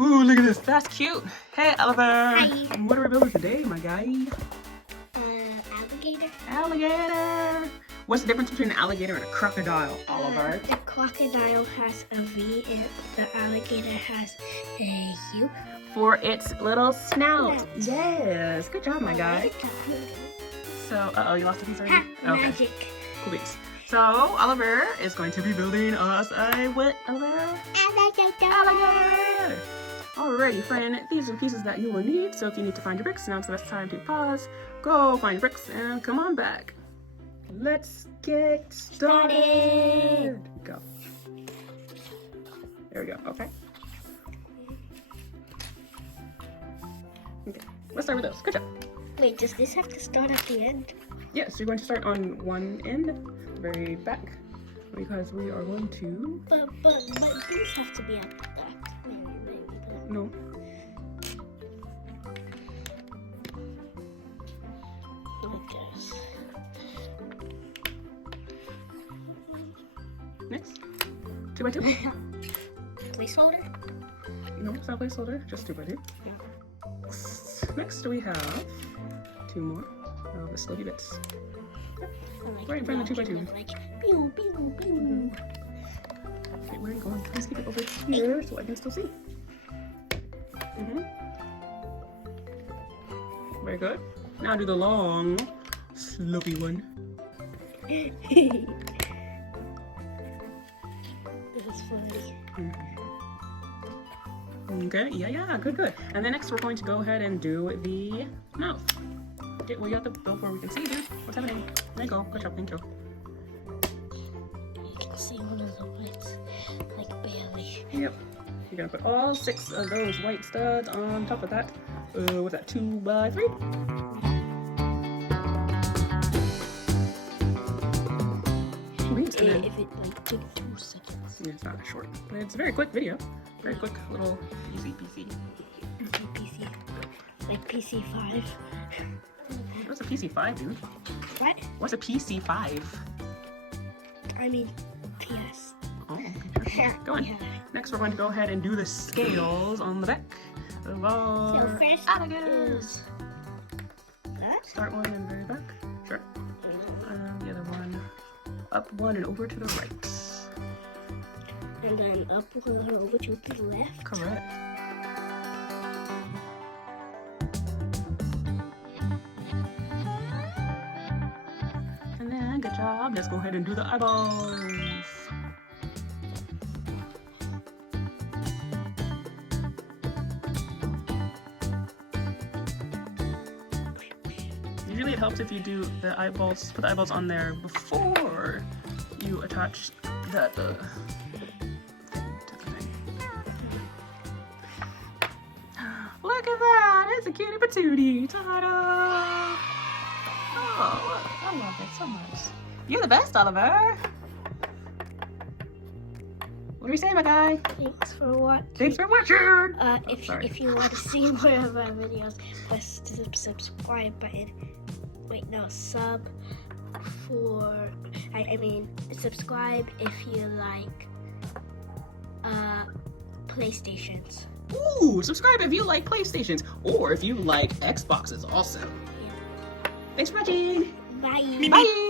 Ooh, look at this. That's cute. Hey, Oliver. Hi. What are we building today, my guy? Alligator. Alligator. What's the difference between an alligator and a crocodile, Oliver? The crocodile has a V and the alligator has a U. For its little snout. Yes. Good job, my guy. So, uh-oh, you lost a piece already? Ha, magic. Cool beans. So, Oliver is going to be building us a what, Oliver? Alligator! Alrighty, friend. These are the pieces that you will need. So if you need to find your bricks, now's the best time to pause. Go find your bricks and come on back. Let's get started. Go. There we go. Okay. Okay. Let's start with those. Good job. Wait, does this have to start at the end? Yes, you're going to start on one end, very back, because we are going to. But these have to be at the back. Maybe. No. I guess. Next. 2x2. Placeholder? No, it's not placeholder, just 2x2. Next we have 2 more of the slowly bits. Right in front of the 2x2. Like, pew, pew, pew. Okay, where are you going? Please keep it over here so I can still see. Very good. Now do the long, slopey one. This is funny. Okay, yeah, good. And then next we're going to go ahead and do the mouth. Okay, well you have to build where we can see, dude. What's happening? There you go. Good job, thank you. You can see one of the whites, like barely. Yep. You're gonna put all 6 of those white studs on top of that. What's that? 2x3? If it like took 2 seconds. Yeah, it's not short, but it's a very quick video. Very quick, little easy PC. PC. Like PC5. What's a PC5, dude? What? What's a PC5? I mean, PS. Oh, okay, sure. Go on. Yeah. Next, we're going to go ahead and do the scales on the back of our So first alligators. That? Start one in the very back. Sure. And the other one up one and over to the right. And then up one over to the left. Correct. And then, good job. Let's go ahead and do the eyeballs. Usually it helps if you do the eyeballs, put the eyeballs on there before you attach that thing to the thing. Look at that! It's a cutie patootie! Ta-da! Oh, look, I love it so much. You're the best, Oliver! What do we say, my guy? Thanks for watching. Thanks for watching! If you want to see more of our videos, press the subscribe button. Wait, no, sub for. I mean, subscribe if you like PlayStations. Ooh, subscribe if you like PlayStations, or if you like Xboxes also. Yeah. Thanks for watching! Bye. Bye!